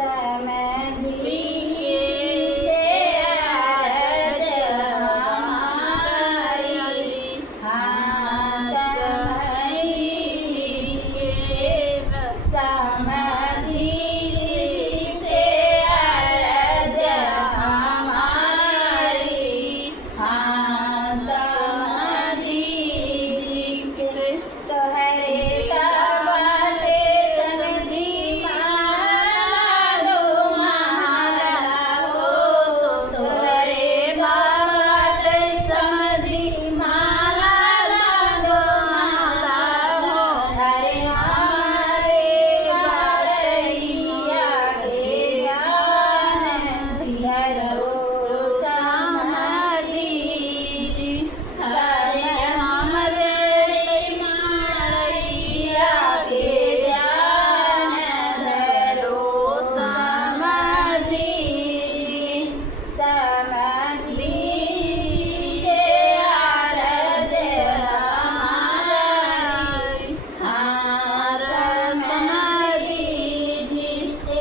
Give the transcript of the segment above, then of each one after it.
समधी से अरज हमारी, हाँ समधी से अरज हमारी, हाँ समधी से तोहरे बाटे समधी माला दो माला हो, तोहरे बाटे समधी माला दो माला हो, अरे हमारे बारैया के ज्ञान दिहरो समधी, अरे हमरे मारैया के ध्यान धरो समधी, समधी से अरज हमारी, हाँ समधी से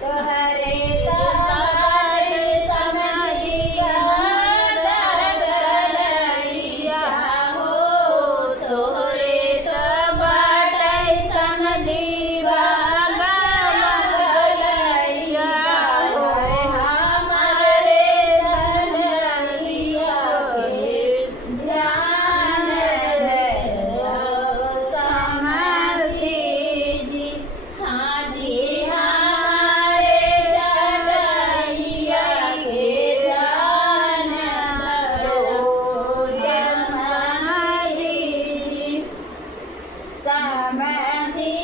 तोहरे बाटे समधी गलैया हो, तोहरे बाटे समधी गलैया हो, हमारे गलैया के ध्यान धरो समधी जी, हाँ जी हमारे गलैया के ध्यान धरो समधी जी, समधी